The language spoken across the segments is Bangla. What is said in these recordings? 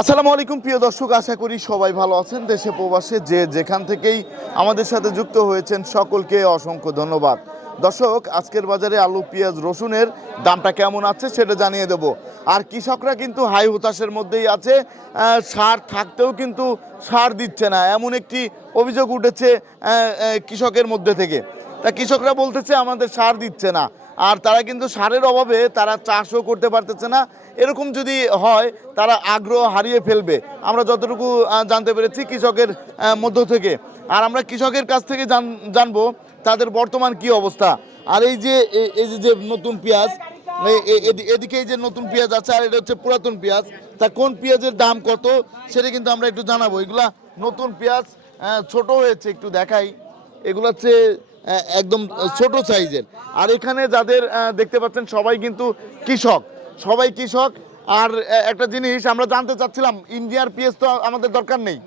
আসসালামু আলাইকুম, প্রিয় দর্শক, আশা করি সবাই ভালো আছেন। দেশে প্রবাসে যে যেখান থেকেই আমাদের সাথে যুক্ত হয়েছেন সকলকে অসংখ্য ধন্যবাদ। দর্শক, আজকের বাজারে আলু, পেঁয়াজ, রসুনের দামটা কেমন আছে সেটা জানিয়ে দেব। আর কৃষকরা কিন্তু হাই হতাশের মধ্যেই আছে। সার থাকতেও কিন্তু সার দিচ্ছে না, এমন একটি অভিযোগ উঠেছে কৃষকের মধ্যে থেকে। তা কৃষকরা বলতেছে, আমাদের সার দিচ্ছে না। আর তারা কিন্তু সারের অভাবে তারা চাষও করতে পারতেছে না। এরকম যদি হয়, তারা আগ্রহ হারিয়ে ফেলবে। আমরা যতটুকু জানতে পেরেছি কৃষকের মধ্য থেকে। আর আমরা কৃষকের কাছ থেকে জান- জানব তাদের বর্তমান কি অবস্থা। আর এই যে এই যে- নতুন পেঁয়াজ এদিকে যে নতুন পেঁয়াজ আছে, আর এটা হচ্ছে পুরাতন পেঁয়াজ। তা কোন পেঁয়াজের দাম কত, সেটা কিন্তু আমরা একটু জানাব। এগুলা নতুন পেঁয়াজ ছোট হয়েছে, একটু দেখাই। এগুলো হচ্ছে একদম ছোট সাইজের। আর এখানে যাদের দেখতে পাচ্ছেন সবাই কিন্তু কৃষক সবাই কৃষক। আর একটা জিনিস আমরা জানতে চাচ্ছিলাম ইন্ডিয়ার পিএস তো আমাদের দরকার নেই।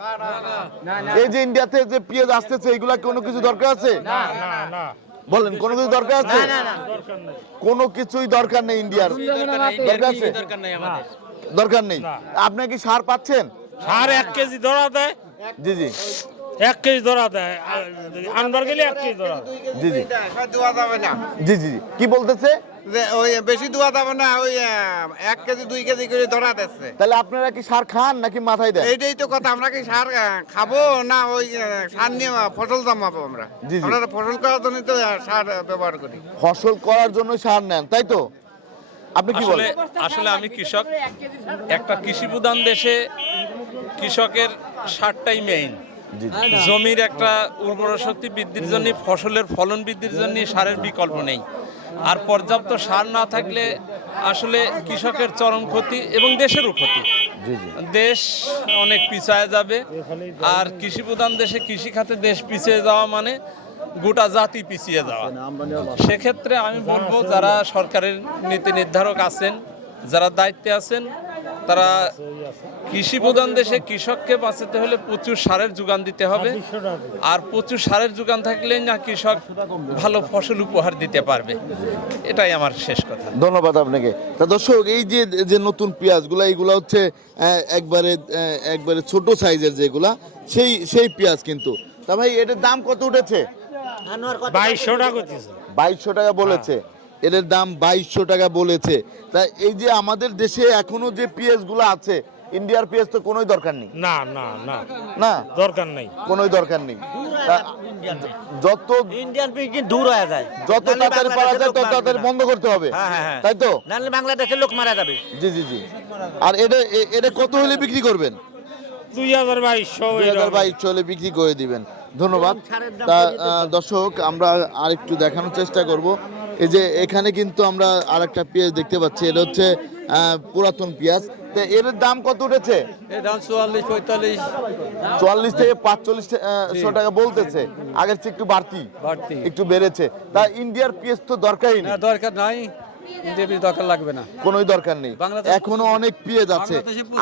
এই যে ইন্ডিয়াতে যে পেঁয়াজ আসতেছে এগুলা কোনো কিছু দরকার আছে? বলেন কোনো কিছু দরকার আছে? কোনো কিছুই দরকার নেই ইন্ডিয়ার। দরকার আছে? দরকার নেই আপনি কি সার পাচ্ছেন? সার এক কেজি ধরা দেয়। জি জি। এক কেজি ধরা দেয়। আনবার গেলে এক কেজি ধরা দেয়। জি জি। দোয়া যাবে না। জি জি। কি বলতেছে? যে ওই বেশি দোয়া যাবে না ওই এক কেজি দুই কেজি করে ধরা দিচ্ছে। তাহলে আপনারা কি সার খান নাকি মাথায় দেন? এইটাই তো কথা আমরা কি সার খাব না ওই সার নিয়ে ফসল জমাবো আমরা। আমরা ফসল করার জন্য তো সার ব্যবহার করি। ফসল করার জন্য সার নেন তাই তো? আপনি কি বলেন? আসলে আমি কৃষক একটা কৃষি প্রধান দেশে কৃষকের সারটাই মেইন জমির একটা উর্বর শক্তি বৃদ্ধির জন্য ফসলের ফলন বৃদ্ধির জন্য সারের বিকল্প নেই। আর পর্যাপ্ত সার না থাকলে আসলে কৃষকের চরম ক্ষতি এবং দেশেরও ক্ষতি। জি জি। দেশ অনেক পিছায় যাবে আর কৃষি প্রধান দেশে কৃষি খাতে দেশ পিছিয়ে যাওয়া মানে গোটা জাতি পিছিয়ে যাওয়া। সেক্ষেত্রে আমি বলব যারা সরকারের নীতি নির্ধারক আছেন যারা দায়িত্বে আছেন তারা কৃষি প্রধান দেশে কৃষককে বাঁচাতে হলে প্রচুর সারের যোগান দিতে হবে। আর প্রচুর সারের যোগান থাকলেই না কৃষক ভালো ফসল উপহার দিতে পারবে। এটাই আমার শেষ কথা। ধন্যবাদ আপনাকে। তা দর্শক এই যে যে নতুন পেঁয়াজগুলো এইগুলো হচ্ছে একবারে একবারে ছোট সাইজের যেগুলা সেই সেই পেঁয়াজ কিন্তু। তা ভাই এটার দাম কত উঠেছে? বাইশশো টাকা বাইশশো টাকা বলেছে। এটার দাম বাইশশো টাকা বলেছে। তা এই যে আমাদের দেশে এখনও যে পেঁয়াজগুলো আছে ইন্ডিয়ার পেঁয়াজ তো কোনোই দরকার নেই। না না না। না? দরকার নেই। কোনোই দরকার নেই। যত ইন্ডিয়ান দূর হয়ে যায়। যত তাড়াতাড়ি পারা যায় তত তাড়াতাড়ি বন্ধ করতে হবে। হ্যাঁ, হ্যাঁ, হ্যাঁ। তাই তো? নাহলে বাংলাদেশের লোক মারা যাবে। জি জি জি। আর এটা এটা কত হলে বিক্রি করবেন? দুই হাজার বাইশশো দুই হাজার বাইশ চলে বিক্রি করে দিবেন। ধন্যবাদ। তা দর্শক আমরা আরেকটু দেখানোর চেষ্টা করব। এই যে এখানে কিন্তু আমরা আর একটা পেঁয়াজ দেখতে পাচ্ছি এটা হচ্ছে পুরাতন পেঁয়াজ। তা এর দাম কত উঠেছে? দাম চুয়াল্লিশ পঁয়তাল্লিশ। চুয়াল্লিশ থেকে পাঁচচল্লিশ টাকা বলতেছে। আগের চেয়ে একটু বাড়তি। বাড়তি। একটু বেড়েছে। তা ইন্ডিয়ার পেঁয়াজ তো দরকারই নেই। দরকার নাই। দরকার লাগবে না। কোনোই দরকার নেই। এখনও অনেক পেঁয়াজ আছে।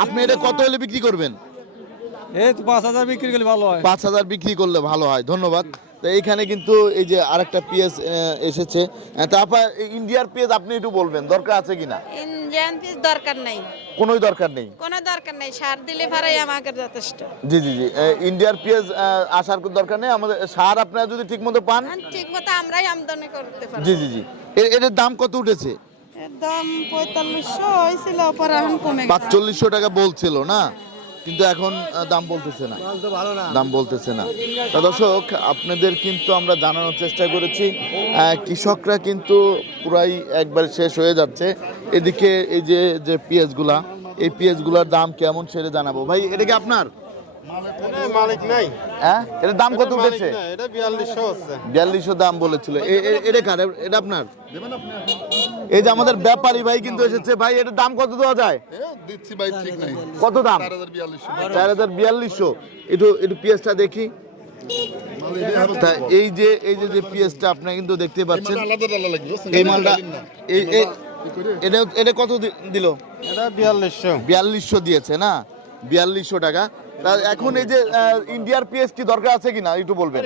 আপনি এটা কত হলে বিক্রি করবেন? এই তো পাঁচ হাজার বিক্রি করলে ভালো হয়। পাঁচ হাজার বিক্রি করলে ভালো হয়। ধন্যবাদ। তো এইখানে কিন্তু এই যে আরেকটা পেঁয়াজ এসেছে। তারপর ইন্ডিয়ার পেঁয়াজ আপনি একটু বলবেন দরকার আছে কিনা? ইন্ডিয়ান পিস দরকার নাই। কোনোই দরকার নেই? কোনো দরকার নাই সার দিলে পারে আমাকে যথেষ্ট। জি জি জি। ইন্ডিয়ার পেঁয়াজ আসার কোনো দরকার নেই? আমাদের সার আপনারা যদি ঠিক মতো পান? আর ঠিক মতো আমরাই আমদানি করতে পারি জি জি জি। এর- এটার দাম কত উঠেছে? এর দাম পঁয়তাল্লিশশো হয়েছিল পরে এখন কমে গেছে। পাঁচচল্লিশশো টাকা বলছিল না? কিন্তু এখন দাম বলতেছে না। দাম বলতেছে না। তা দর্শক আপনাদের কিন্তু আমরা জানানোর চেষ্টা করেছি আহ, কৃষকরা কিন্তু পুরাই একবার শেষ হয়ে যাচ্ছে। এদিকে এই যে যে পেঁয়াজগুলা এই পেঁয়াজগুলার দাম কেমন সেটা জানাব। ভাই এটা কি আপনার? মালিক নাই। হ্যাঁ? দাম কত উঠেছে? এটা বিয়াল্লিশশো হচ্ছে। বিয়াল্লিশশো দাম বলেছিল। এটা কার? এটা আপনার? এই যে আমাদের ব্যাপারী ভাই কিন্তু এসেছে। ভাই এটার দাম কত দেওয়া যায়? দিচ্ছি ভাই ঠিক নাই। কত দাম? চার হাজার বিয়াল্লিশশো। একটু একটু পেঁয়াজটা দেখি। তা এই যে এই যে যে পেঁয়াজটা আপনি কিন্তু দেখতে পাচ্ছেন? এই মালটা এই এটা এটা কত দিল? এটা বিয়াল্লিশশো। বিয়াল্লিশশো দিয়েছে না? বিয়াল্লিশশো টাকা। তা এখন এই যে আহ, ইন্ডিয়ার পেঁয়াজ কি দরকার আছে কিনা একটু বলবেন?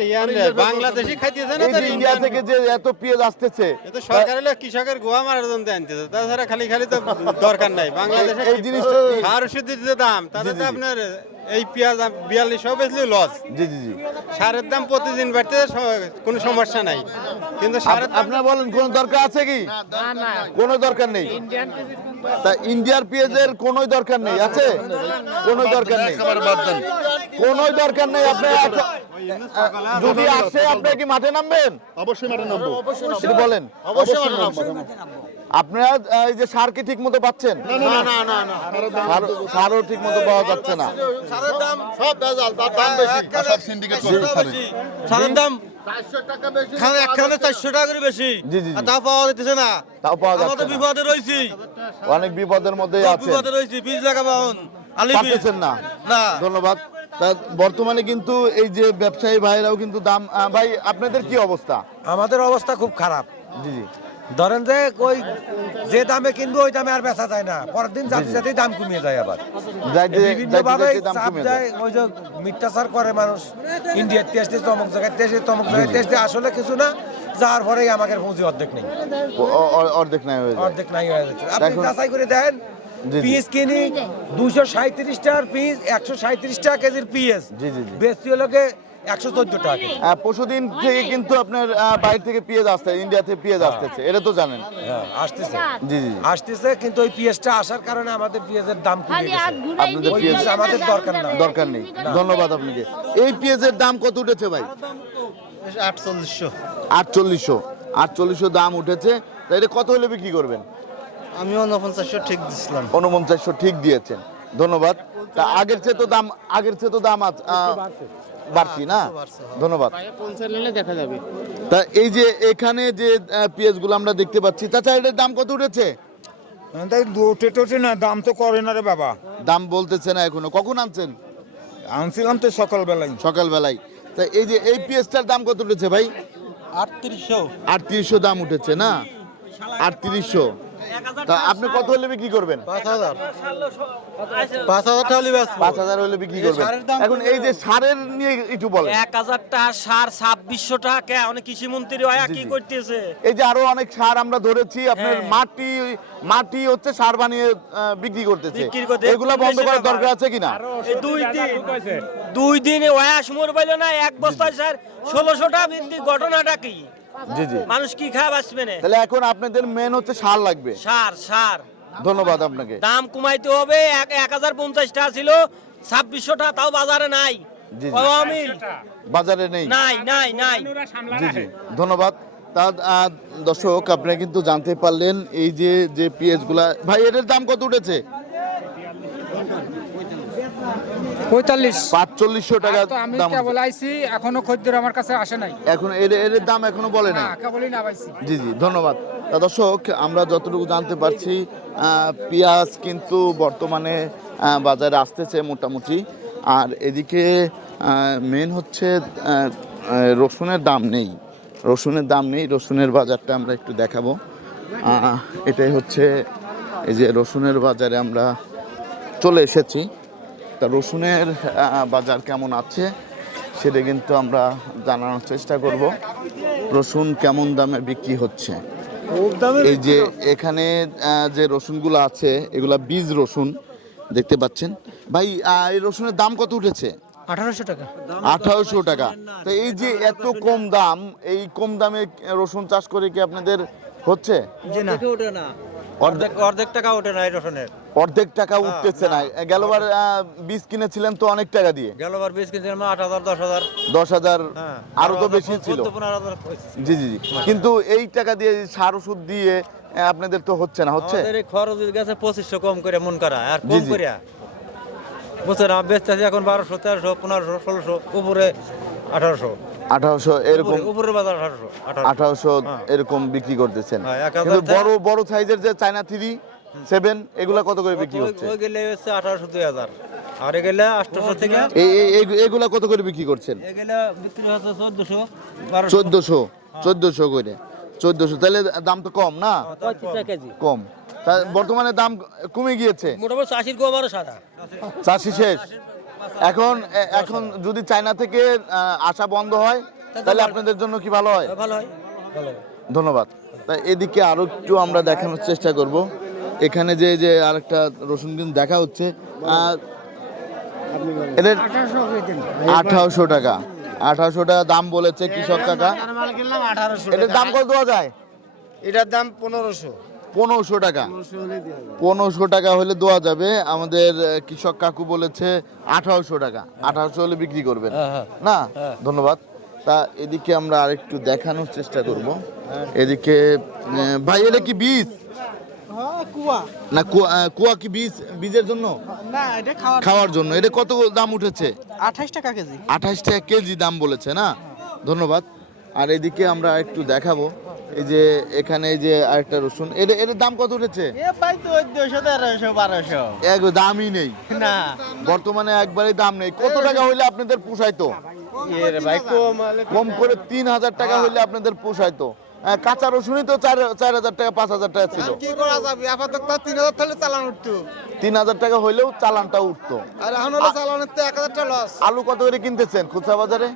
বাংলাদেশে খাইতেছে না ইন্ডিয়া থেকে যে এত পেঁয়াজ আসতেছে এত সরকার হলো কৃষকের গোয়া মারার জন্য আনতেছে। তাছাড়া খালি খালি তো দরকার নাই। বাংলাদেশে এই জিনিসটা- সার ওষুধ দিতে দাম তাতে তো আপনার এই পেঁয়াজ বিয়াল্লিশশো বেচলে লস জি জি জি। সারের দাম প্রতিদিন বাড়তে কোনো সমস্যা নাই। কিন্তু আপনার আপ- বলেন কোনো দরকার আছে কি? কোনো দরকার নেই? তা ইন্ডিয়ার পেঁয়াজের কোনো দরকার নেই আছে? কোনো দরকার নেই। কোনো দরকার নেই আপনি এখন- যদি আসে আপনি কি মাঠে নামবেন? অবশ্যই মাঠে নামবো। একটু বলেন। অবশ্যই মাঠে নামবো। আপনারা এই যে সার কি ঠিক মতো পাচ্ছেন? সার- সারও ঠিক মতো পাওয়া যাচ্ছে না। সব ভেজাল তার দাম বেশি। সব সিন্ডিকেট করে সারে সারের। দাম টাকা বেশি একখানে চারশো টাকা করে বেশি। জি জি জি। তা পাওয়া যাচ্ছে না। তাও পাওয়া আমরা তো যাচ্ছে না। বিপদে রয়েছি। অনেক বিপদের মধ্যেই আছে না। না। ধন্যবাদ। তা বর্তমানে কিন্তু এই যে ব্যবসায়ী ভাইরাও কিন্তু দাম ভাই আপনাদের কি অবস্থা? আমাদের অবস্থা খুব খারাপ। জি জি। ধরেন যে ওই যে দামে কিনবো ওই দামে আর বেচা যায় না। পরের দিন যাতে যাতে দাম কমিয়ে যায় আবার। বিভিন্ন ভাবে চাপ যায়। ওই যে মিথ্যাচার করে মানুষ। ইন্ডিয়ার টেস্টে তমক জায়গায় টেস্টে তমক জায়গায় টেস্টে আসলে কিছু না যার পরেই আমাদের পুঁজি অর্ধেক নেই। অর্ধেক নাই হয়ে অর্ধেক নাই হয়ে যাচ্ছে আপনি যাচাই করে দেন। পিস কিনি দুশো সাঁত্রিশ টাকার পিস একশো সাঁত্রিশ টাকা কেজির পিএস। জি, জি, জি। বেশি হলোকে একশো চোদ্দ টাকা পরশুদিন থেকে কিন্তু আপনার বাইরে থেকে পেঁয়াজ আসছে ইন্ডিয়া থেকে পেঁয়াজ আসতেছে এটা তো জানেন। হ্যাঁ, আসতেছে। জি জি আসতেছে কিন্তু ওই পিএসটা আসার কারণে আমাদের পিএসের দাম আপনাদের পেঁয়াজ আমাদের দরকার না দরকার নেই। ধন্যবাদ আপনাকে। এই পেঁয়াজের দাম কত উঠেছে ভাই? আটচল্লিশশো। আটচল্লিশশো। আটচল্লিশশো দাম উঠেছে এটা কত হলে বিক্রি করবেন? আমি উনপঞ্চাশশো ঠিক দিছিলাম। উনপঞ্চাশশো ঠিক দিয়েছেন। ধন্যবাদ। তা আগের চেয়ে তো দাম আগের চেয়ে তো দাম আছ- বাড়তি না? ধন্যবাদ। দেখা যাবে। তা এই যে এখানে যে পেঁয়াজগুলো আমরা দেখতে পাচ্ছি তাছাড়া এটার দাম কত উঠেছে? তাই দুটে টোটে না দাম তো করে না রে বাবা। দাম বলতেছে না এখনও। কখন আনছেন? আনছিলাম তো সকালবেলায়। সকালবেলায়। তা এই যে এই পেঁয়াজটার দাম কত উঠেছে ভাই? আটত্রিশশো। আটত্রিশশো দাম উঠেছে না? আটত্রিশশো। তা আপনি কত হলে বিক্রি করবেন? পাঁচ হাজার। পাঁচ হাজার টাকা পাঁচ হাজার হলে বিক্রি করবেন। এখন এই যে সারের নিয়ে একটু বলেন। এক হাজার টাকা সার ছাব্বিশশো টাকা। অনেক কৃষি মন্ত্রী হয় কি করতেছে? এই যে আরও অনেক সার আমরা ধরেছি আপনার হ্যাঁ। মাটি মাটি হচ্ছে সার বানিয়ে আহ, বিক্রি করতেছে। এগুলো বন্ধ করার দরকার আছে কিনা? দুই দিন দুই দিনে ওয়াশ মোর পাইল না এক বস্তায় স্যার ষোলোশো টাকা বৃদ্ধি ঘটনাটা কি? জি জি। মানুষ কি খায় বাঁচবে না? তাহলে এখন আপনাদের মেন হচ্ছে সার লাগবে। সার সার। ধন্যবাদ আপনাকে। দাম কমাইতে হবে এক এক হাজার পঞ্চাশ টাকা ছিল ছাব্বিশশো টাকা তাও বাজারে নাই। জি, জি। বাজারে নেই। নাই নাই নাই। জি জি। ধন্যবাদ। তা দর্শক আপনারা কিন্তু জানতে পারলেন এই যে যে গুলা ভাই এটার দাম কত উঠেছে? পঁয়তাল্লিশ। পাঁচচল্লিশশো টাকা তো আমি দাম কেবল আইছি এখনও খদ্দের আমার কাছে আসে নাই। এখন এর এর দাম এখনও বলে না কেবলই না পাইছি। জি জি ধন্যবাদ। দর্শক আমরা যতটুকু জানতে পারছি পেঁয়াজ কিন্তু বর্তমানে বাজারে আসতেছে মোটামুটি। আর এদিকে মেন হচ্ছে রসুনের দাম নেই। রসুনের দাম নেই রসুনের বাজারটা আমরা একটু দেখাবো। এটাই হচ্ছে এই যে রসুনের বাজারে আমরা চলে এসেছি। তা রসুনের বাজার কেমন আছে সেটা কিন্তু আমরা জানানোর চেষ্টা করব। রসুন কেমন দামে বিক্রি হচ্ছে? এই যে এখানে যে রসুনগুলো আছে এগুলা বীজ রসুন দেখতে পাচ্ছেন? ভাই এই রসুনের দাম কত উঠেছে? আঠারোশো টাকা। আঠারোশো টাকা। তো এই যে এত কম দাম এই কম দামে রসুন চাষ করে কি আপনাদের হচ্ছে? ওঠে না। অর্ধেক অর্ধেক টাকা ওঠে না এই রসনের। অর্ধেক টাকা উঠতেছে না গেলবার বীজ কিনেছিলেন তো অনেক টাকা দিয়ে? গেলবার বীজ কিনছিলাম আট হাজার দশ হাজার। দশ হাজার হ্যাঁ আরও তো বেশি ছিল। জি জি জি। কিন্তু এই টাকা দিয়ে সার ওষুধ দিয়ে আপনাদের তো হচ্ছে না হচ্ছে? খরচ গেছে পঁচিশশো কম করে মন করা আর কম। করে বুঝছেন আমি বেচতেছি এখন বারোশো তেরোশো পনেরোশো ষোলোশো উপরে আঠারোশো। আঠারোশো এরকম উপরের বাজার আঠারোশো আঠারোশো। হ্যাঁ। এরকম বিক্রি করতেছেন। হ্যাঁ, কিন্তু বড় বড় সাইজের যে চায়না থ্রি সেভেন এগুলা কত করে বিক্রি হচ্ছে? ওই গেলে হচ্ছে আঠারোশো দুই হাজার। আর এ গেলে আটশোশো থেকে এগুলা কত করে বিক্রি করছেন? এ বিক্রি হচ্ছে চোদ্দশো চোদ্দশো চোদ্দশো করে। চোদ্দশো তাহলে দাম তো কম না? কম। বর্তমানে দাম কমে গিয়েছে? মোটামুটি চাষির চাষি শেষ? এখন এখন যদি চায়না থেকে আসা বন্ধ হয় তাহলে আপনাদের জন্য কি ভালো হয়। ভালো হয়। ধন্যবাদ। তা এদিকে আরও একটু আমরা দেখানোর চেষ্টা করব। এখানে যে যে আরেকটা রসুন কিন্তু দেখা হচ্ছে আর এদের আঠারোশো টাকা। আঠারোশো টাকা দাম বলেছে কৃষক কাকা। এটার দাম কত দেওয়া যায়? এটার দাম পনেরোশো। পনেরোশো টাকা। পনেরোশো টাকা হলে দেওয়া যাবে। আমাদের কৃষক কাকু বলেছে আঠারোশো টাকা। আঠারোশো হলে বিক্রি করবেন। না? ধন্যবাদ। তা এদিকে আমরা আরেকটু দেখানোর চেষ্টা করব। এদিকে ভাই এটা কি বীজ? হ্যাঁ না কুয়া কুয়া কি বীজ বীজের জন্য? না এটা খাওয়ার জন্য। এটা কত দাম উঠেছে? আঠাইশ টাকা কেজি। আঠাশ টাকা কেজি দাম বলেছে না? ধন্যবাদ। আর এদিকে আমরা একটু দেখাবো। এই যে এখানে এই যে আরেকটা রসুন। এর এর দাম কত উঠেছে? এক দামই নেই। না। বর্তমানে একবারে দাম নেই। কত টাকা হইলে আপনাদের পোষাইতো? কম করে তিন হাজার টাকা হইলে আপনাদের পোষাইতো। হ্যাঁ, কাঁচা রসুনই তো চার চার হাজার টাকা পাঁচ হাজার টাকা ছিল। কি করা যাবে? আপাতত তিন হাজার তাহলে চালান উঠতো। তিন হাজার টাকা হইলেও চালানটা উঠতো। আর এখন হলো চালানের তো এক হাজার টাকা লস আলু কত করে কিনতেছেন খুচরা বাজারে?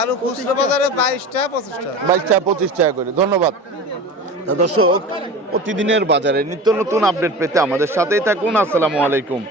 আলু খুচরো বাজারে বাইশটা পঁচিশটা। বাইশ টাকা পঁচিশ টাকা করে। ধন্যবাদ। দর্শক প্রতিদিনের বাজারে নিত্য নতুন আপডেট পেতে আমাদের সাথেই থাকুন। আসসালামু আলাইকুম।